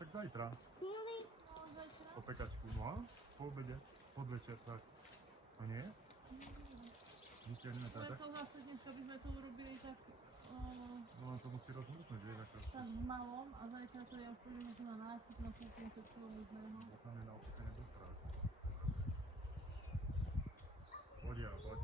Tak zajtra. Minulý. No, zajtra. Po pekačku. No a? Po obede. Podvečer, tak. A nie? Vyťahneme To je tak. to zase dneska by sme to urobili tak, No len to musí rozmrznúť, vieš, ako tak v malom a zajtra to ja pôjdem možno na nákup, na kúpim to celovozného. tam je na opýtanie do správy. Poď ja, poď.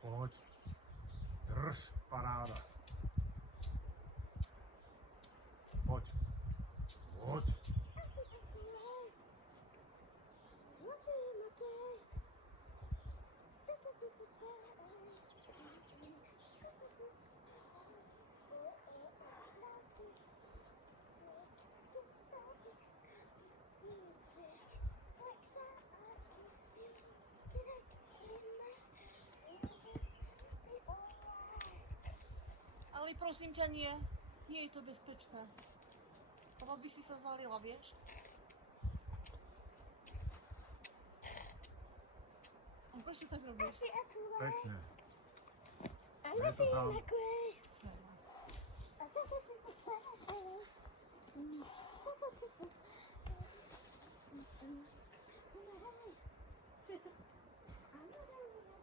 Poď. Drž, paráda. Poď. Poď. Ale prosím ťa, nie. Nie je to bezpečné. Lebo by si sa zvalila, vieš? A prečo tak robíš? Pekne. I'm Je not to tam. feeling great.